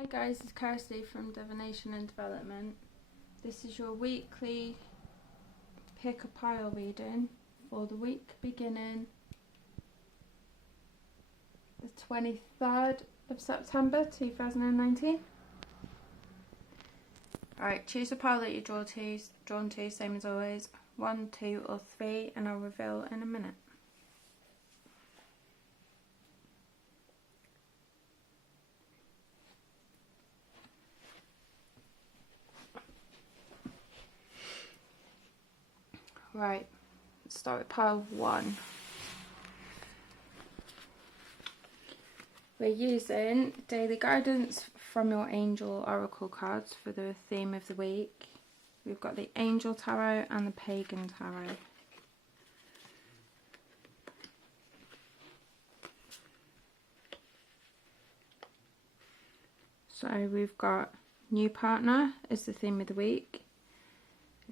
Hi guys, it's Kirsty from Divination and Development. This is your weekly pick a pile reading for the week beginning the 23rd of September 2019. Alright, choose a pile that you're drawn to, same as always. 1, 2 or 3, and I'll reveal in a minute. Right, let's start with pile 1. We're using daily guidance from your angel oracle cards for the theme of the week. We've got the Angel Tarot and the Pagan Tarot. So we've got new partner is the theme of the week.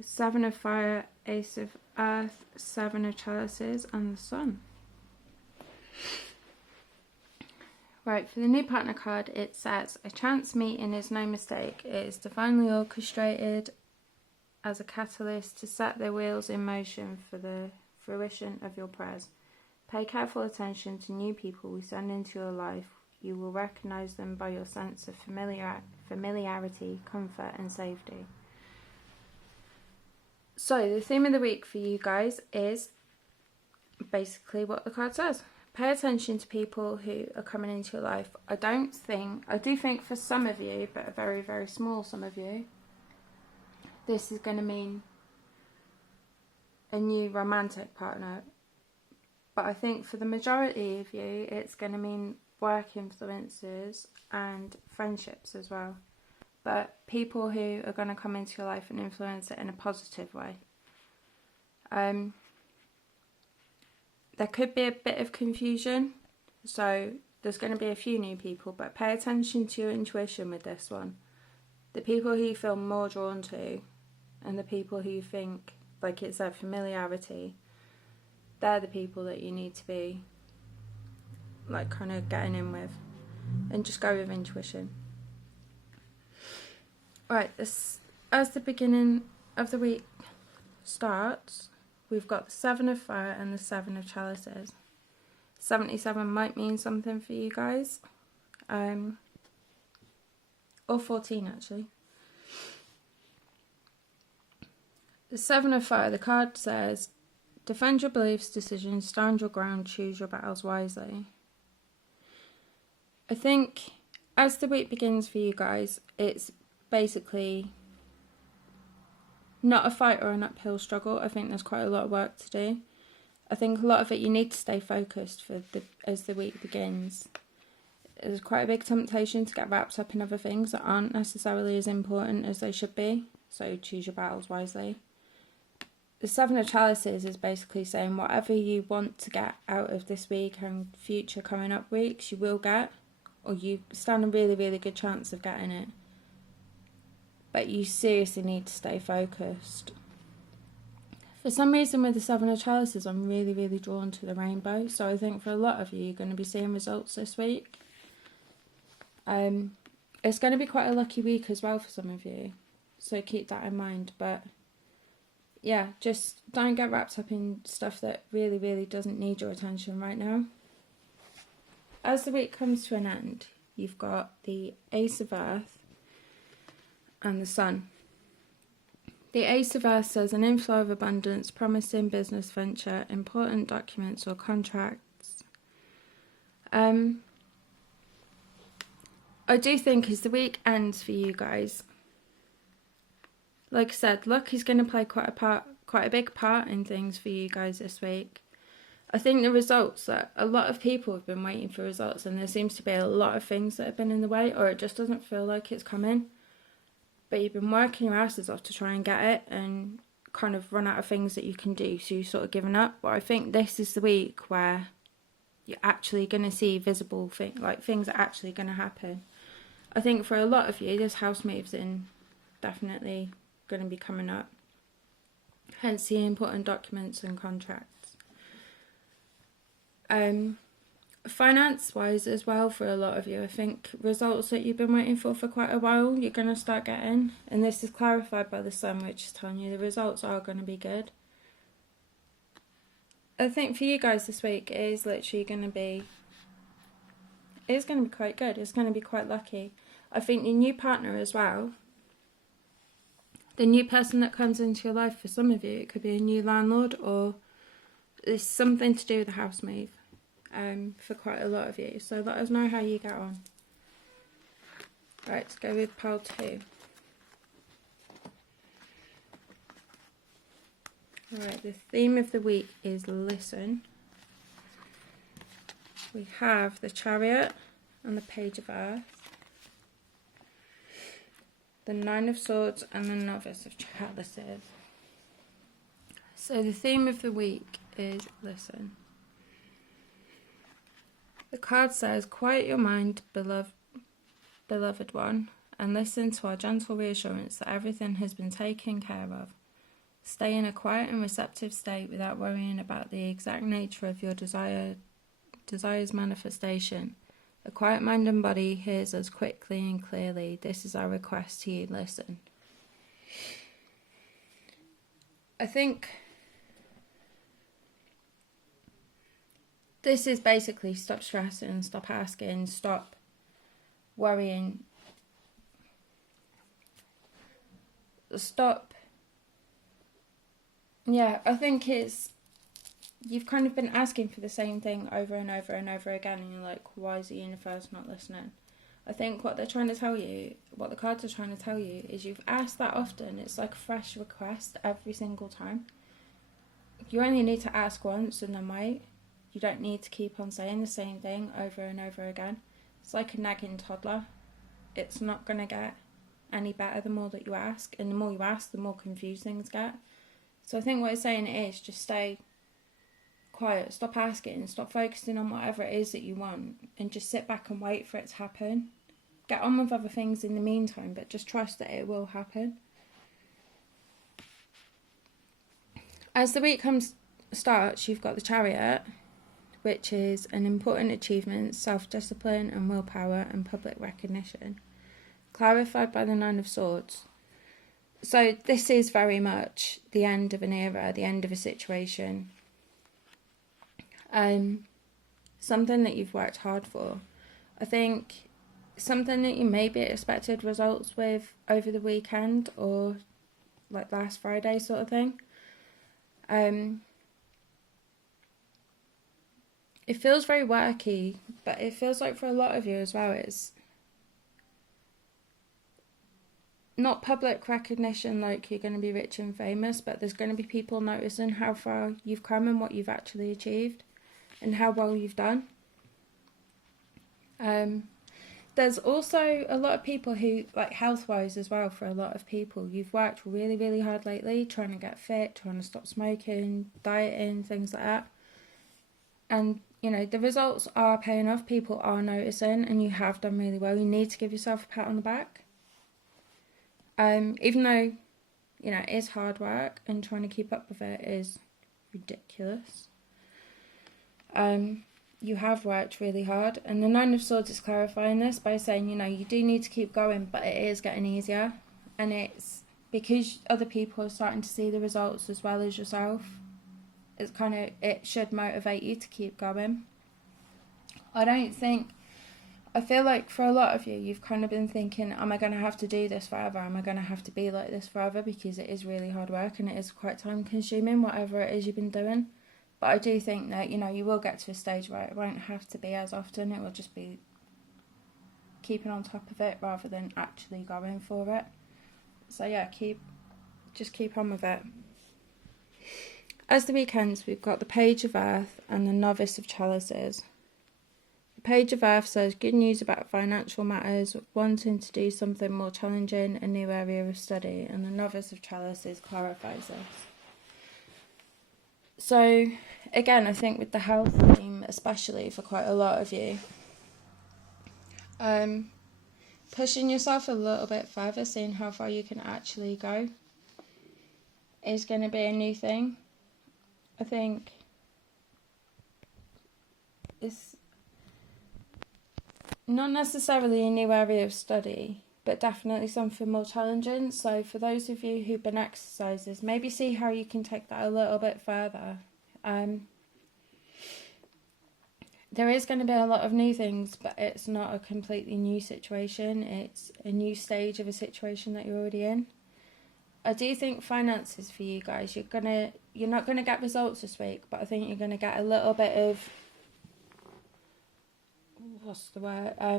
7 of Fire, Ace of Earth, 7 of Chalices, and the Sun. Right, for the new partner card, it says, a chance meeting is no mistake. It is divinely orchestrated as a catalyst to set the wheels in motion for the fruition of your prayers. Pay careful attention to new people we send into your life. You will recognise them by your sense of familiarity, comfort, and safety. So, the theme of the week for you guys is basically what the card says. Pay attention to people who are coming into your life. I do think for some of you, but a very, very small some of you, this is going to mean a new romantic partner. But I think for the majority of you, it's going to mean work influences and friendships as well. But people who are going to come into your life and influence it in a positive way. There could be a bit of confusion, so there's going to be a few new people, but pay attention to your intuition with this one. The people who you feel more drawn to and the people who you think, like it said, familiarity, they're the people that you need to be like kind of getting in with, and just go with intuition. Right, as the beginning of the week starts, we've got the 7 of Fire and the 7 of Chalices. 77 might mean something for you guys. Or 14 actually. The 7 of Fire, the card says, defend your beliefs, decisions, stand your ground, choose your battles wisely. I think as the week begins for you guys, it's basically not a fight or an uphill struggle. I think there's quite a lot of work to do. I think a lot of it you need to stay focused as the week begins. There's quite a big temptation to get wrapped up in other things that aren't necessarily as important as they should be. So choose your battles wisely. The 7 of Chalices is basically saying whatever you want to get out of this week and future coming up weeks, you will get, or you stand a really, really good chance of getting it. But you seriously need to stay focused. For some reason with the 7 of Chalices, I'm really, really drawn to the rainbow. So I think for a lot of you, you're going to be seeing results this week. It's going to be quite a lucky week as well for some of you. So keep that in mind. But yeah, just don't get wrapped up in stuff that really, really doesn't need your attention right now. As the week comes to an end, you've got the Ace of Earth and the Sun. The Ace of Earth says an inflow of abundance, promising business venture, important documents or contracts. I do think as the week ends for you guys, like I said, luck is going to play quite a big part in things for you guys this week. I think the results that a lot of people have been waiting for results, and there seems to be a lot of things that have been in the way, or it just doesn't feel like it's coming. But you've been working your asses off to try and get it and kind of run out of things that you can do, so you've sort of given up. But I think this is the week where you're actually going to see visible things, like things are actually going to happen. I think for a lot of you, this house moves in definitely going to be coming up. Hence the important documents and contracts. Finance wise as well, for a lot of you, I think results that you've been waiting for quite a while, you're going to start getting. And this is clarified by the sun, which is telling you the results are going to be good. I think for you guys this week, it is literally going to be, it's going to be quite good. It's going to be quite lucky. I think your new partner as well, the new person that comes into your life, for some of you, it could be a new landlord, or it's something to do with the house move, for quite a lot of you. So let us know how you get on. Right, let's go with pile 2. Alright, the theme of the week is listen. We have the Chariot and the Page of Earth, the Nine of Swords and the Novice of Chalices. So the theme of the week is listen. The card says, quiet your mind, beloved one, and listen to our gentle reassurance that everything has been taken care of. Stay in a quiet and receptive state without worrying about the exact nature of your desire's manifestation. A quiet mind and body hears us quickly and clearly. This is our request to you. Listen. I think this is basically stop stressing, stop asking, stop worrying, stop. Yeah, I think it's, you've kind of been asking for the same thing over and over and over again, and you're like, why is the universe not listening? I think what they're trying to tell you, what the cards are trying to tell you, is you've asked that often. It's like a fresh request every single time. You only need to ask once and then wait. You don't need to keep on saying the same thing over and over again. It's like a nagging toddler. It's not going to get any better the more that you ask, and the more you ask, the more confused things get. So I think what it's saying is just stay quiet, stop asking, stop focusing on whatever it is that you want, and just sit back and wait for it to happen. Get on with other things in the meantime, but just trust that it will happen. As the week starts, you've got the Chariot, which is an important achievement, self-discipline and willpower and public recognition, clarified by the Nine of Swords. So this is very much the end of an era, the end of a situation. Something that you've worked hard for. I think something that you maybe expected results with over the weekend, or like last Friday sort of thing. It feels very worky, but it feels like for a lot of you as well, it's not public recognition like you're going to be rich and famous, but there's going to be people noticing how far you've come and what you've actually achieved and how well you've done. There's also a lot of people who, like health-wise as well, for a lot of people, you've worked really, really hard lately, trying to get fit, trying to stop smoking, dieting, things like that. And, you know, the results are paying off, people are noticing, and you have done really well. You need to give yourself a pat on the back. Even though, you know, it is hard work and trying to keep up with it is ridiculous. You have worked really hard, and the Nine of Swords is clarifying this by saying, you know, you do need to keep going, but it is getting easier, and it's because other people are starting to see the results as well as yourself. It's kind of, it should motivate you to keep going. I feel like for a lot of you, you've kind of been thinking, am I going to have to do this forever? Am I going to have to be like this forever? Because it is really hard work and it is quite time consuming, whatever it is you've been doing. But I do think that, you know, you will get to a stage where it won't have to be as often. It will just be keeping on top of it rather than actually going for it. So yeah, just keep on with it. As the weekends, we've got the Page of Earth and the Novice of Chalices. The Page of Earth says good news about financial matters, wanting to do something more challenging, a new area of study, and the Novice of Chalices clarifies this. So, again, I think with the health theme, especially for quite a lot of you, pushing yourself a little bit further, seeing how far you can actually go, is going to be a new thing. I think not necessarily a new area of study, but definitely something more challenging. So for those of you who've been exercises, maybe see how you can take that a little bit further. There is going to be a lot of new things, but it's not a completely new situation. It's a new stage of a situation that you're already in. I do think finances for you guys, you're not gonna get results this week, but I think you're gonna get a little bit of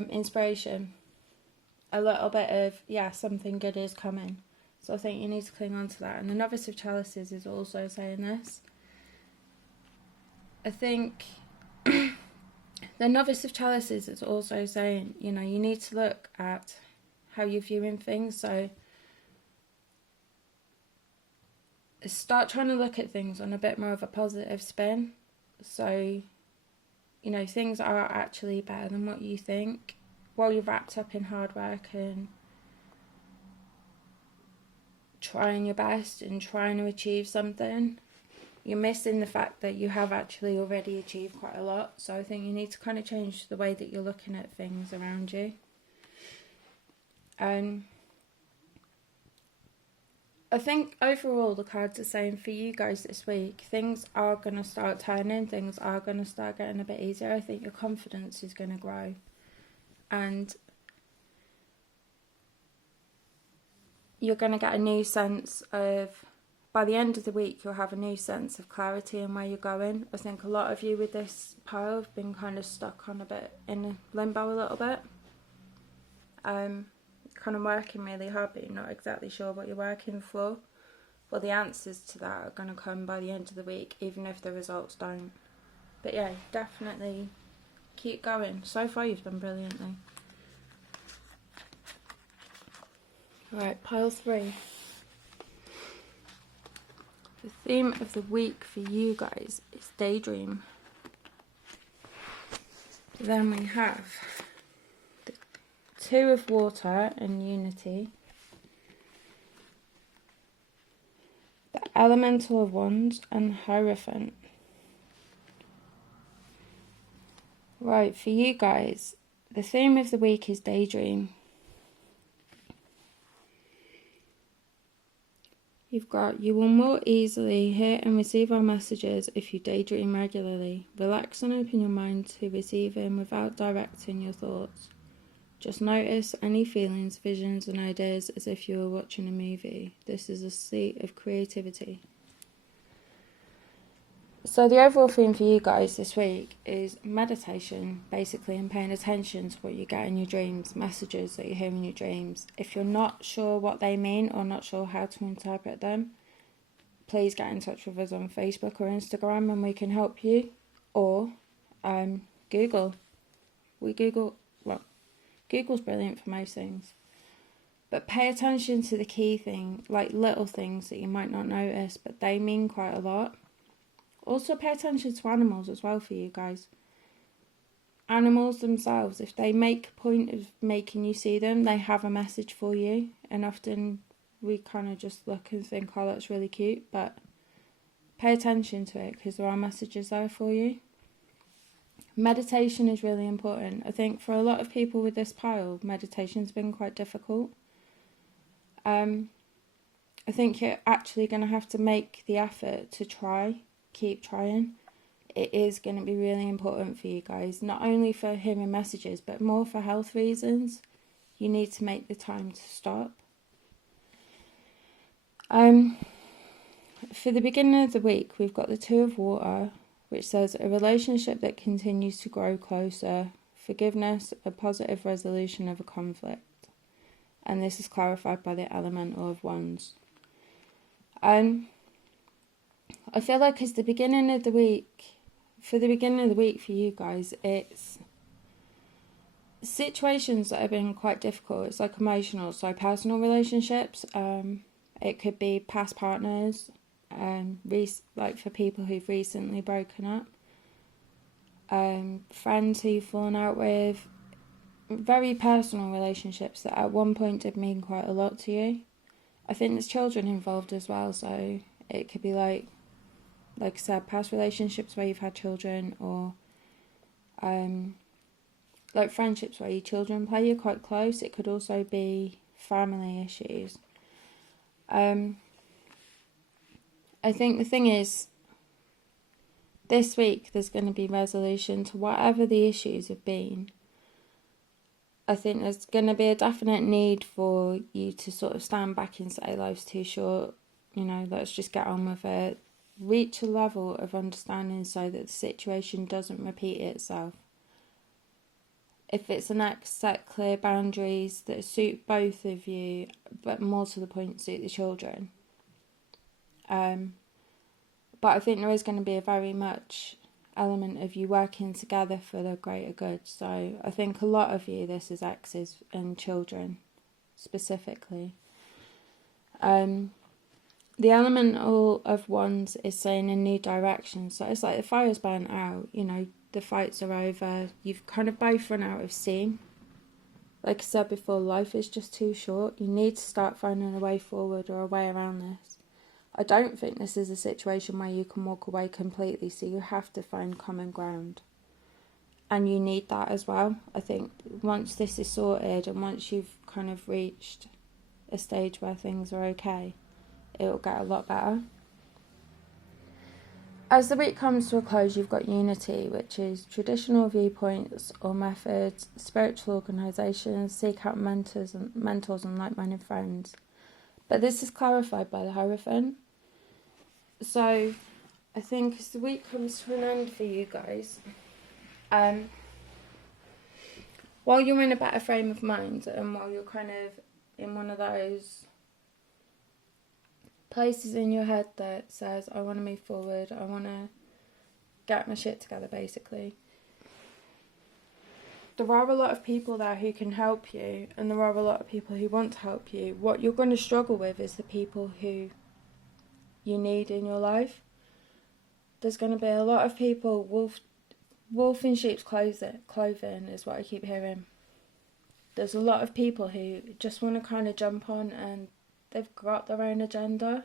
inspiration. A little bit of something good is coming. So I think you need to cling on to that. And the Novice of Chalices is also saying this. I think the Novice of Chalices is also saying, you need to look at how you're viewing things. So start trying to look at things on a bit more of a positive spin. So, things are actually better than what you think. While you're wrapped up in hard work and trying your best and trying to achieve something, you're missing the fact that you have actually already achieved quite a lot. So I think you need to kind of change the way that you're looking at things around you. I think overall the cards are saying for you guys this week, things are going to start turning, things are going to start getting a bit easier. I think your confidence is going to grow. And you're going to get a new sense of, by the end of the week, you'll have a new sense of clarity in where you're going. I think a lot of you with this pile have been kind of stuck on a bit in limbo a little bit. Kind of working really hard, but you're not exactly sure what you're working for. Well, the answers to that are going to come by the end of the week, even if the results don't. But yeah, definitely keep going. So far you've done brilliantly. Right, pile 3. The theme of the week for you guys is daydream. Then we have the 2 of Water and Unity. The Elemental of Wands and Hierophant. Right, for you guys, the theme of the week is daydream. You've got, you will more easily hear and receive our messages if you daydream regularly. Relax and open your mind to receiving without directing your thoughts. Just notice any feelings, visions and ideas as if you were watching a movie. This is a state of creativity. So the overall theme for you guys this week is meditation, basically, and paying attention to what you get in your dreams, messages that you hear in your dreams. If you're not sure what they mean or not sure how to interpret them, please get in touch with us on Facebook or Instagram and we can help you. Or Google. Google's brilliant for most things. But pay attention to the key thing, like little things that you might not notice, but they mean quite a lot. Also pay attention to animals as well for you guys. Animals themselves, if they make a point of making you see them, they have a message for you. And often we kind of just look and think, oh, that's really cute. But pay attention to it because there are messages there for you. Meditation is really important. I think for a lot of people with this pile, meditation's been quite difficult. I think you're actually going to have to make the effort to try. Keep trying. It is going to be really important for you guys, not only for hearing messages but more for health reasons. You need to make the time to stop. For the beginning of the week, we've got the 2 of Water, which says a relationship that continues to grow closer, forgiveness, a positive resolution of a conflict, and this is clarified by the Elemental of Wands. I feel like it's the beginning of the week. For the beginning of the week for you guys, it's situations that have been quite difficult. It's like emotional, so personal relationships. It could be past partners, like for people who've recently broken up. Friends who you've fallen out with. Very personal relationships that at one point did mean quite a lot to you. I think there's children involved as well, so it could be like I said, past relationships where you've had children, or like friendships where your children play, you're quite close. It could also be family issues. I think the thing is, this week there's going to be resolution to whatever the issues have been. I think there's going to be a definite need for you to sort of stand back and say life's too short, you know, let's just get on with it. Reach a level of understanding so that the situation doesn't repeat itself. If it's an ex, set clear boundaries that suit both of you, but more to the point suit the children. But I think there is going to be a very much element of you working together for the greater good. So I think a lot of you, this is exes and children specifically. The element of wands is saying a new direction. So it's like the fire's burnt out, you know, the fights are over. You've kind of both run out of steam. Like I said before, life is just too short. You need to start finding a way forward or a way around this. I don't think this is a situation where you can walk away completely, so you have to find common ground. And you need that as well. I think once this is sorted and once you've kind of reached a stage where things are okay, it'll get a lot better. As the week comes to a close, you've got unity, which is traditional viewpoints or methods, spiritual organisations, seek out mentors and like-minded friends. But this is clarified by the Hierophant. So I think as the week comes to an end for you guys, while you're in a better frame of mind and while you're kind of in one of those places in your head that says, I want to move forward, I want to get my shit together, basically. There are a lot of people there who can help you, and there are a lot of people who want to help you. What you're going to struggle with is the people who you need in your life. There's going to be a lot of people, wolf in sheep's clothing is what I keep hearing. There's a lot of people who just want to kind of jump on and they've got their own agenda.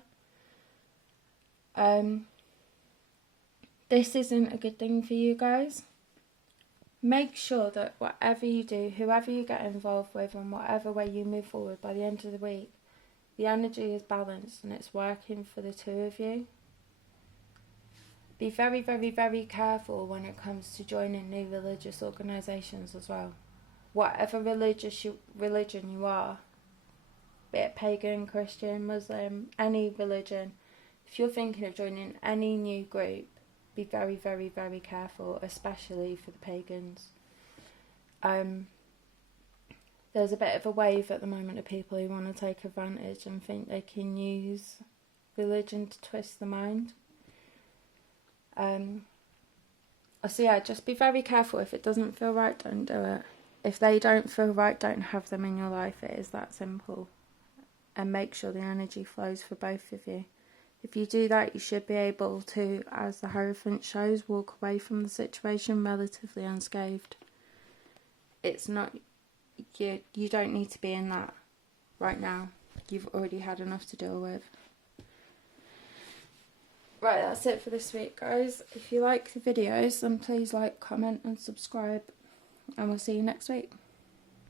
This isn't a good thing for you guys. Make sure that whatever you do, whoever you get involved with, and whatever way you move forward, by the end of the week, the energy is balanced and it's working for the two of you. Be very, very, very careful when it comes to joining new religious organisations as well. Whatever religion you are, be it pagan, Christian, Muslim, any religion, if you're thinking of joining any new group, be very, very, very careful, especially for the pagans. There's a bit of a wave at the moment of people who want to take advantage and think they can use religion to twist the mind. So yeah, just be very careful. If it doesn't feel right, don't do it. If they don't feel right, don't have them in your life. It is that simple. And make sure the energy flows for both of you. If you do that, you should be able to, as the Hierophant shows, walk away from the situation relatively unscathed. It's not, you don't need to be in that right now. You've already had enough to deal with. Right, that's it for this week, guys. If you like the videos, then please like, comment and subscribe. And we'll see you next week.